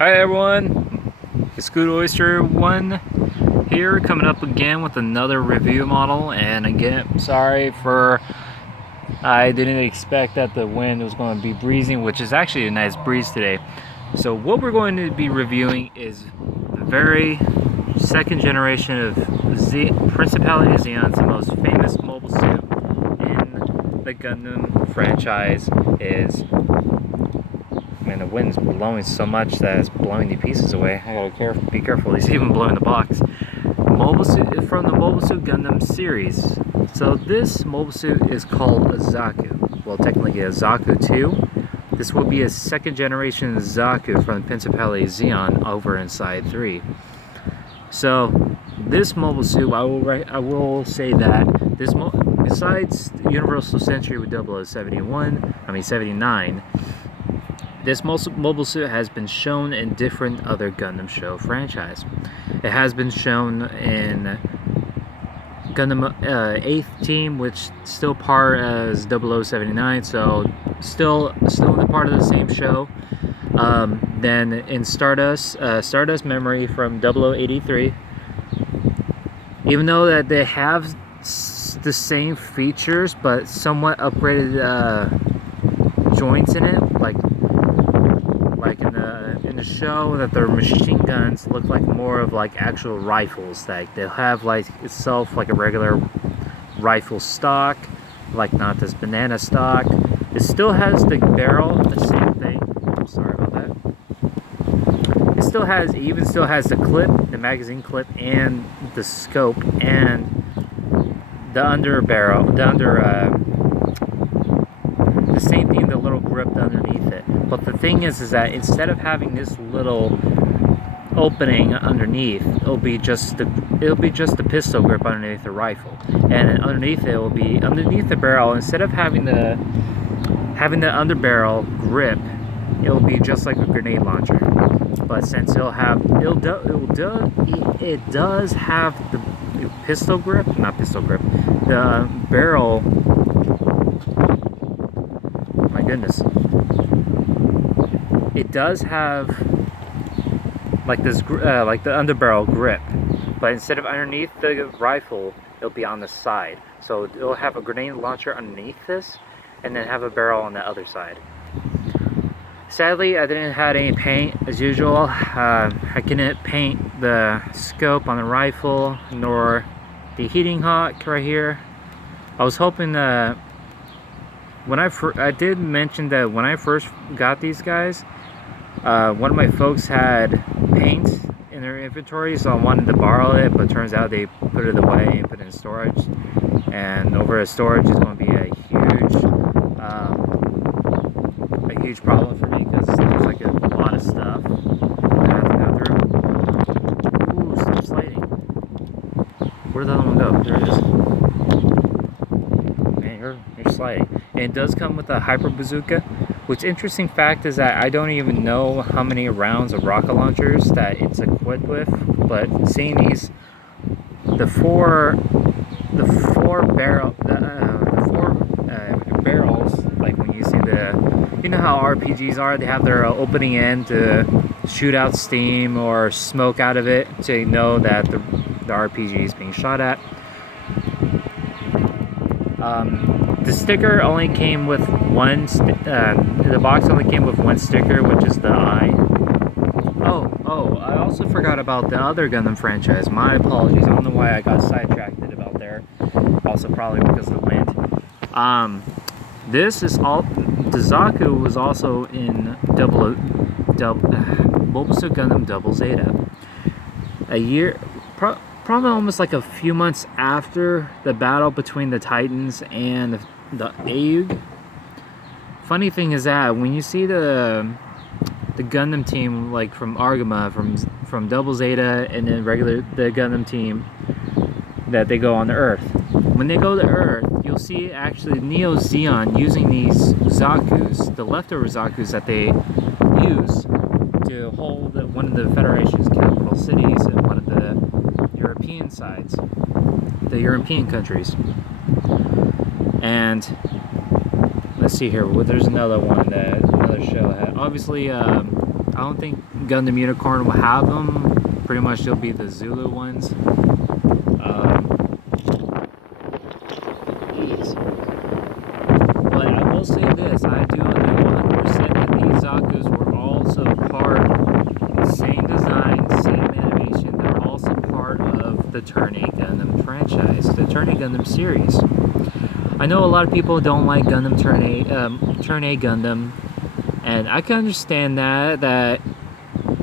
Hi everyone, it's Good Oyster 1 here, coming up again with another review model. And again, sorry for, I didn't expect that the wind was going to be breezing, which is actually a nice breeze today. So what we're going to be reviewing is the very second generation of Principality of Zeon's the most famous mobile suit in the Gundam franchise. Man, the wind's blowing so much that it's blowing the pieces away. I gotta be careful. He's even blowing the box. Mobile suit from the Mobile Suit Gundam series. So this mobile suit is called a Zaku. Well, technically a Zaku 2. This will be a second generation Zaku from the Principality of Zeon over in Side 3. So this mobile suit, I will say that this besides Universal Century with 79. This mobile suit has been shown in different other Gundam show franchise. It has been shown in Gundam 8th Team, which still part as 0079, so still in part of the same show. Then in Stardust Memory from 0083. Even though that they have the same features but somewhat upgraded joints in it, like in the show, that their machine guns look like more of like actual rifles. Like they'll have like itself like a regular rifle stock, like not this banana stock. It still has the barrel, the same thing. I'm sorry about that. It still has the clip, the magazine clip, and the scope, and the under barrel, the same thing, the little grip underneath it. But the thing is that instead of having this little opening underneath, it'll be just the pistol grip underneath the rifle, and underneath it will be underneath the barrel. Instead of having the underbarrel grip, it'll be just like a grenade launcher. But since it does have the pistol grip, the barrel. My goodness. It does have like this, like the underbarrel grip, but instead of underneath the rifle, it'll be on the side. So it'll have a grenade launcher underneath this, and then have a barrel on the other side. Sadly, I didn't have any paint as usual. I couldn't paint the scope on the rifle, nor the heating hook right here. I was hoping that I did mention that when I first got these guys, one of my folks had paint in their inventory, so I wanted to borrow it, but turns out they put it away and put it in storage. And over at storage is going to be a huge problem for me, because there's like a lot of stuff that I have to go through. Ooh, stop sliding. Where did that one go? There it is. Man, you're sliding. And it does come with a hyper bazooka, which interesting fact is that I don't even know how many rounds of rocket launchers that it's equipped with, but seeing these, the four barrels, like when you see you know how RPGs are, they have their opening end to shoot out steam or smoke out of it to know that the RPG is being shot at. The sticker only came with one. The box only came with one sticker, which is the eye. Oh! I also forgot about the other Gundam franchise. My apologies. I don't know why I got sidetracked about there. Also, probably because of the wind. This is all. The Zaku was also in Mobile Suit Gundam Double Zeta. A year. Probably almost like a few months after the battle between the Titans and the AUG. Funny thing is that when you see the Gundam team, like from Argama, from Double Zeta, and then the Gundam team that they go on to Earth. When they go to Earth, you'll see actually Neo Zeon using these Zakus, the leftover Zakus that they use to hold one of the Federation's capital cities and one of the European sides, the European countries. And let's see here, there's another one that another show had. Obviously, don't think Gundam Unicorn will have them. Pretty much they'll be the Zulu ones. But I will say this, I do know 100% that these Zakus were also part, same design, same animation, they're also part of the Turn A Gundam franchise, the Turn A Gundam series. I know a lot of people don't like Gundam Turn A Gundam, and I can understand that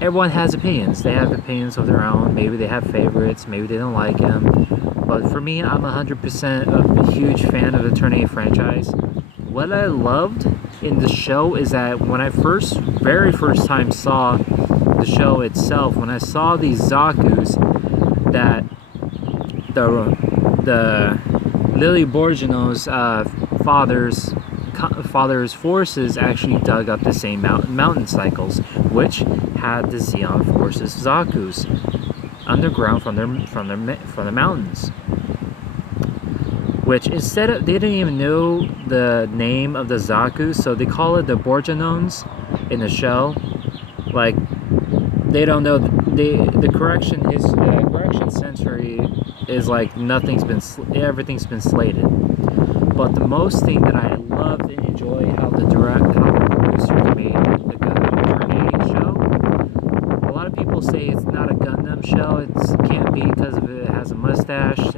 everyone has opinions. They have opinions of their own. Maybe they have favorites, maybe they don't like them. But for me, I'm 100% a huge fan of the Turn A franchise. What I loved in the show is that when I very first time saw the show itself, when I saw these Zakus, that the Lily Borgino's father's forces actually dug up the same mountain cycles, which had the Zeon forces Zakus underground from the mountains. Which instead of, they didn't even know the name of the Zakus, so they call it the Borginones in the show. Like, they don't know the correction century is like everything's been slated. But the most thing that I loved and enjoyed how the producers made the Gundam Turn A show. A lot of people say it's not a Gundam show. It can't be because it has a mustache.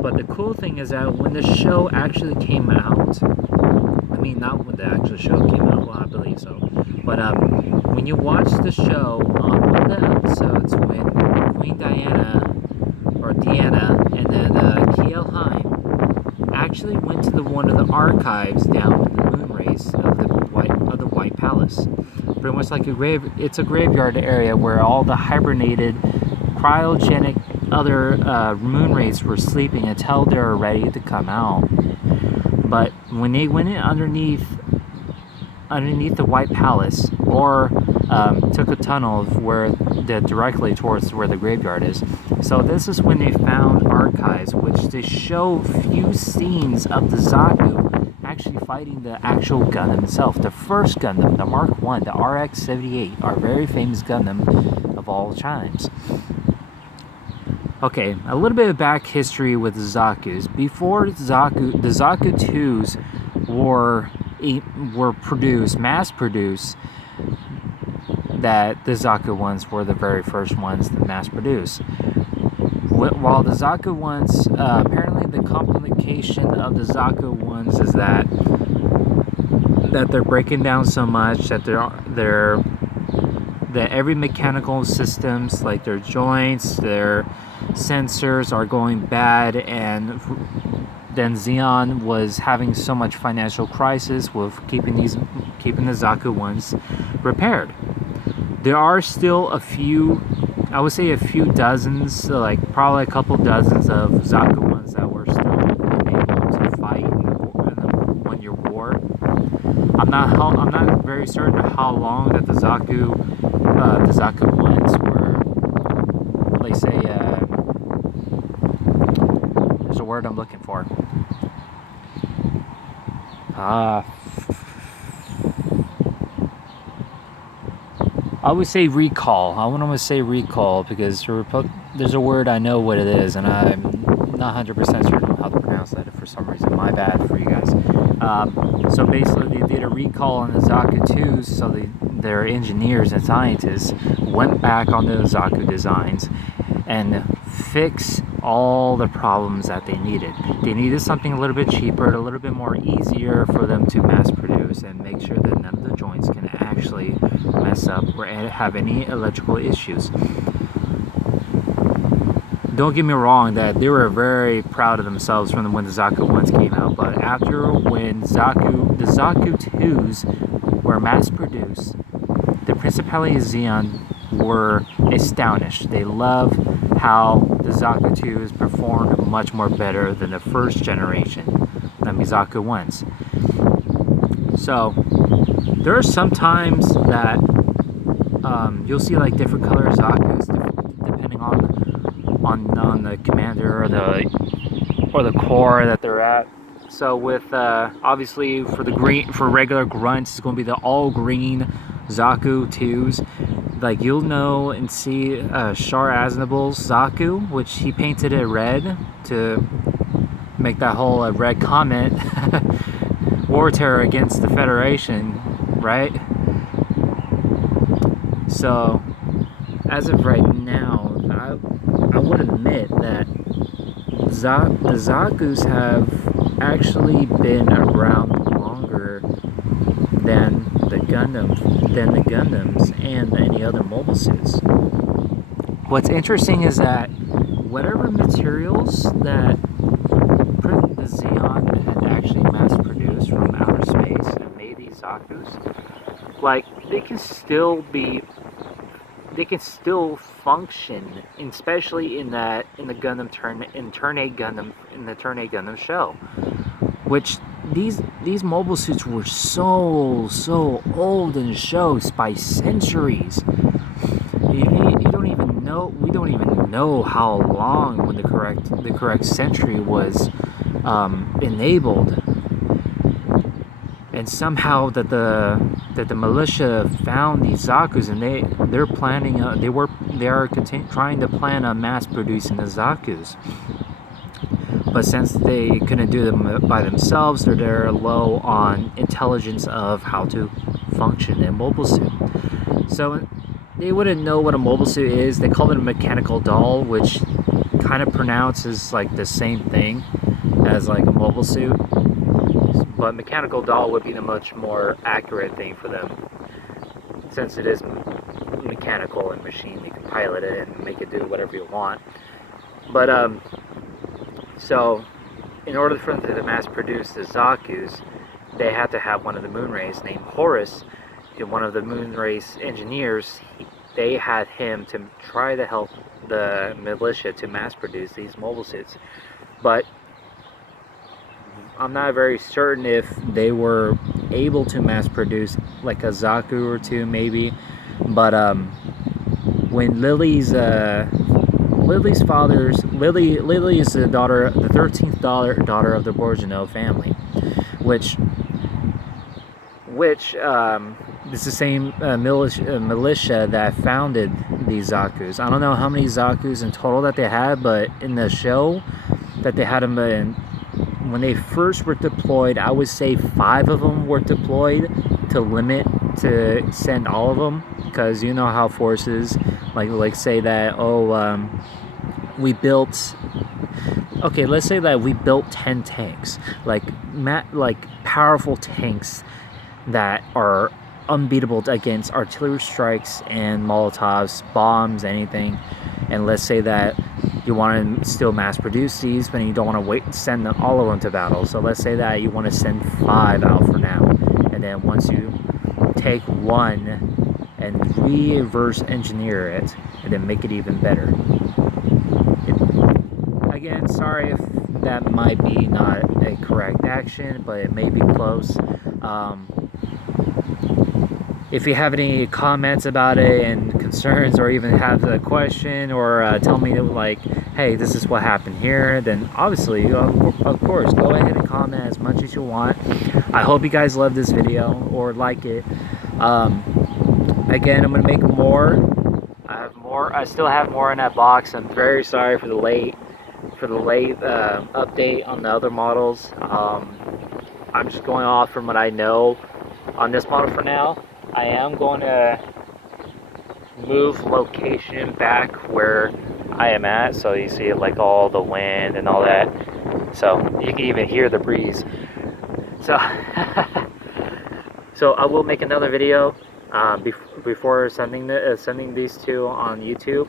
But the cool thing is that when the show actually came out, I mean, not when the actual show came out, well, I believe so, but when you watch the show, on one of the episodes when Queen Diana and then Kiel Heim actually went to one of the archives down in the moonrays of the White Palace. Pretty much like it's a graveyard area where all the hibernated, cryogenic other moonrays were sleeping until they were ready to come out. But when they went in underneath the White Palace, or took a tunnel directly towards where the graveyard is. So this is when they found archives, which they show few scenes of the Zaku actually fighting the actual Gundam itself. The first Gundam, the Mark I, the RX-78, our very famous Gundam of all times. Okay, a little bit of back history with the Zakus. Before the Zaku 2s were mass-produced, that the Zaku 1s were the very first ones that mass-produced. While the Zaku 1s, apparently the complication of the Zaku 1s is that they're breaking down so much that that every mechanical systems, like their joints, their sensors are going bad, and then Zeon was having so much financial crisis with keeping the Zaku 1s repaired. There are still a few, I would say a few dozens, like probably a couple dozens of Zaku 1s that were still able to fight in the 1 year war. I'm not very certain of how long that the Zaku 1s were, let's say, there's a word I'm looking for. I would say recall. I want to say recall because there's a word I know what it is, and I'm not 100% certain how to pronounce that for some reason. My bad for you guys. So basically, they did a recall on the Zaku 2s, so their engineers and scientists went back on the Zaku designs and fixed all the problems that they needed. They needed something a little bit cheaper, a little bit more easier for them to mass produce and make sure that none of the joints can actually mess up or have any electrical issues. Don't get me wrong that they were very proud of themselves when the Zaku 1s came out, but after when the Zaku 2s were mass produced, the Principality of Zeon were astonished. They loved how the Zaku 2s performed much more better than the first generation, the Zaku 1s. So there are some times that you'll see like different color Zakus depending on the commander or the corps that they're at. So with obviously for regular grunts, it's going to be the all green Zaku 2s, like you'll know and see Char Aznable's Zaku, which he painted it red to make that whole red comment war terror against the Federation, right? So as of right now, I would admit that the Zakus have actually been around longer than the Gundams and any other mobile suits. What's interesting is that whatever materials that the Xeon had actually mass produced from outer space and made these Zakus, like they can still function, especially in the Turn 8 Gundam show, which these mobile suits were so old in shows by centuries. You don't even know. We don't even know how long when the correct century was enabled, and somehow that the militia found these Zakus, and they're planning. They are trying to plan on mass producing the Zakus. But since they couldn't do them by themselves, they're low on intelligence of how to function in a mobile suit. So they wouldn't know what a mobile suit is. They call it a mechanical doll, which kind of pronounces like the same thing as like a mobile suit. But mechanical doll would be the much more accurate thing for them, since it is mechanical and machine. You can pilot it and make it do whatever you want. But so, in order for them to mass produce the Zakus, they had to have one of the Moonrays named Horus, one of the Moonrays engineers. They had him to try to help the militia to mass produce these mobile suits. But I'm not very certain if they were able to mass produce like a Zaku or two, maybe. But when Lily is the daughter, the 13th daughter of the Borgino family, which is the same militia that founded these Zakus. I don't know how many Zakus in total that they had, but in the show that they had them in, when they first were deployed, I would say 5 of them were deployed to limit to send all of them, because you know how forces like say that, we built, okay, let's say that we built 10 tanks, like powerful tanks that are unbeatable against artillery strikes and Molotovs, bombs, anything. And let's say that you want to still mass produce these, but you don't want to send all of them to battle. So let's say that you want to send 5 out for now, and then once you take one and reverse engineer it and then make it even better. Again, sorry if that might be not a correct action, but it may be close. If you have any comments about it and concerns, or even have a question, or tell me like, hey, this is what happened here, then obviously, of course, go ahead and comment as much as you want. I hope you guys love this video or like it. Again, I'm gonna make more. I have more. I still have more in that box. I'm very sorry for the late update on the other models. I'm just going off from what I know on this model for now. I am going to move location back where I am at, so you see like all the wind and all that, so you can even hear the breeze. So so I will make another video before sending these two on YouTube.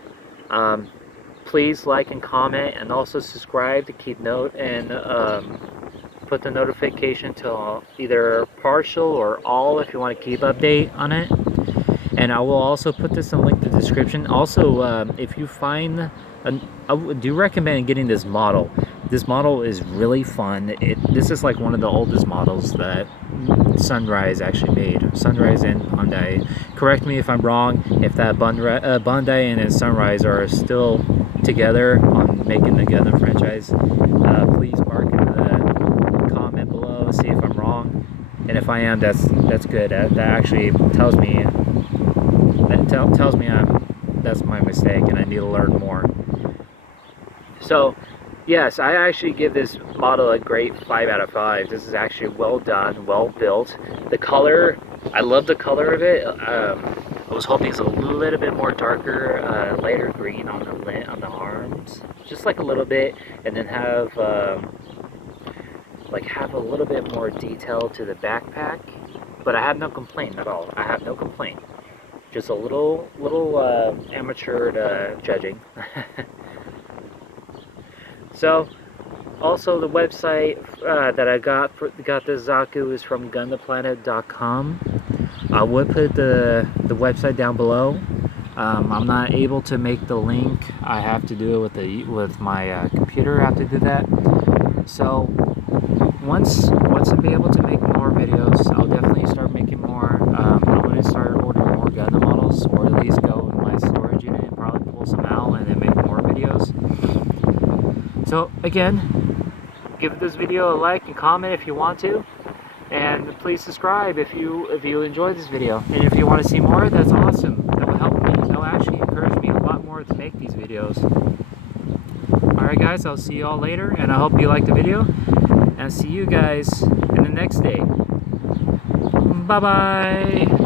Please like and comment, and also subscribe to keep note, and put the notification to either partial or all if you want to keep update on it. And I will also put this in link in the description. Also, if you find, I do recommend getting this model. This model is really fun. This is like one of the oldest models that Sunrise actually made. Sunrise and Bandai. Correct me if I'm wrong. If that Bandai and then Sunrise are still together on making the Gundam franchise, please mark in the comment below, see if I'm wrong. And if I am, that's good. That actually tells me tells me that's my mistake and I need to learn more. So yes, I actually give this model a great 5 out of 5. This is actually well done, well built. The color, I love the color of it. I was hoping it's a little bit more darker, lighter green on the arms, just like a little bit, and then have have a little bit more detail to the backpack. But I have no complaint at all. I have no complaint. Just a little amateur judging. So, also the website that I got this Zaku is from gundamplanet.com. I would put the website down below. I'm not able to make the link. I have to do it with my computer. I have to do that. So once I'm able to make more videos, I'll definitely start making more. I'm going to start ordering more Gundam models, or at least go in my storage unit and probably pull some out and then make more videos. So again, give this video a like and comment if you want to, and please subscribe if you enjoyed this video. And if you want to see more, that's awesome. That will help me. That will actually encourage me a lot more to make these videos. Alright guys, I'll see you all later, and I hope you liked the video, and see you guys in the next day. Bye bye.